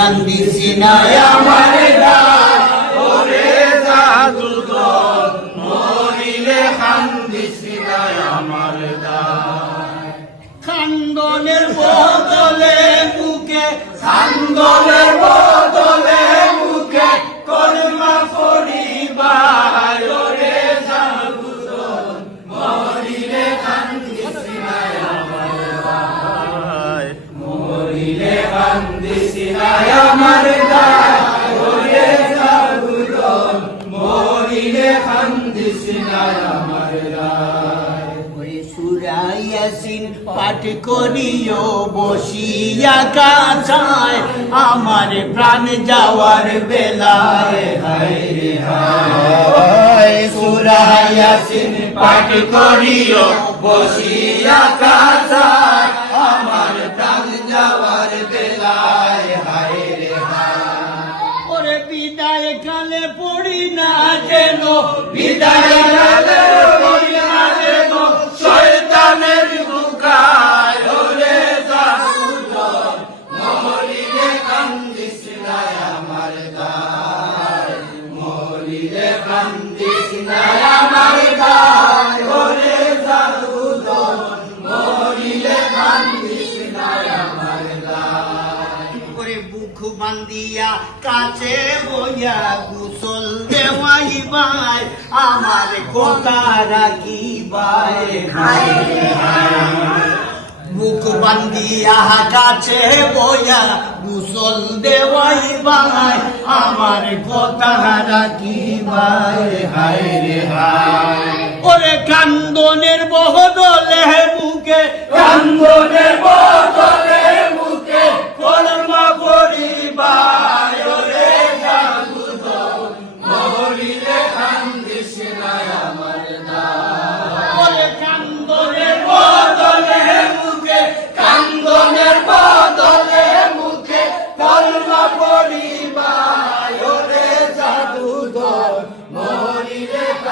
কান্দিছি না আমার ওরে জাদুঘর মরিলে কান্দিছি না আমার খান্দনের বদলে বুকে খান্দনের বদলে পাঠ করিও, বসিয়া কাছায় আমার প্রাণ যাওয়ার বেলায়। সুরাইয়াসিন পাঠ করিও, বসিয়া কাছায় আমার প্রাণ যাওয়ার বেলায়। বিদায় কালে পড়ি না যেন, বিদায় কাছে বইয়া গুসল দেওয়াই বাই আমার কথা রাখি বাই বুক বান্দিয়া কাছে বইয়া গুসল দেওয়াই বাই আমার কথা রাখি বাই হায় রে হায় ওরে কান্দনের বহদলে মুখে, কান্দনের বদলে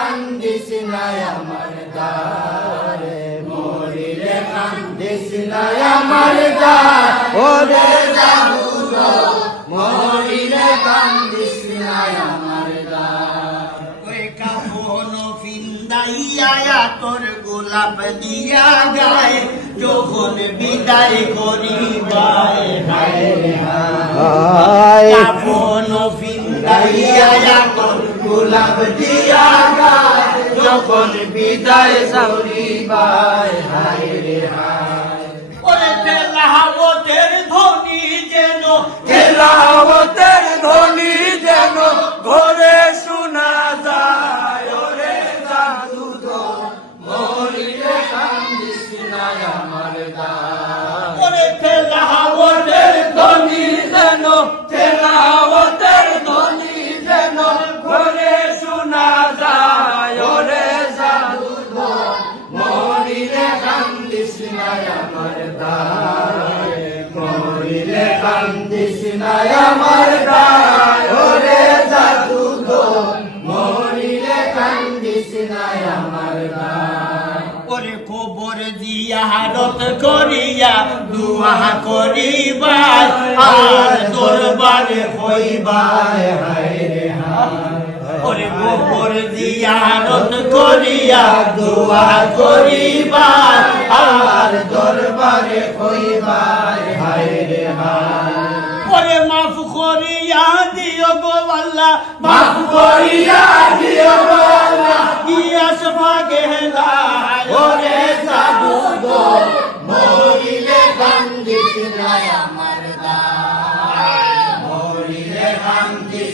কান্দিস না আমার দারে মরিলে কান্দিস না আমার দার ওরে জাদুঘর মরিলে কান্দিস না আমার দার ওই কাফন ফিন্দাইয়া তোর গোলাপ দিয়া গায়, যখন বিদায় করিবায়, হায় হায়। গোলাপ দিয়া গায় যখন বিদায় করিবায় হায় রে হায়। ওরে তেলাওয়াতের ধ্বনি যেন তেলাওয়াতের হারত করিয়া দুয়া করিবার, আর দরবারে হইবার। হায় রে হায় গোবর দিয়ারত করিয়া দোয়া করিবার, আর দরবারে কইবার হায় রে হায় ওরে মাফ করিয়া দিও গো মাফ করিয়া দিও গো আল্লাহ ইয়াস ভাগেলা ওরে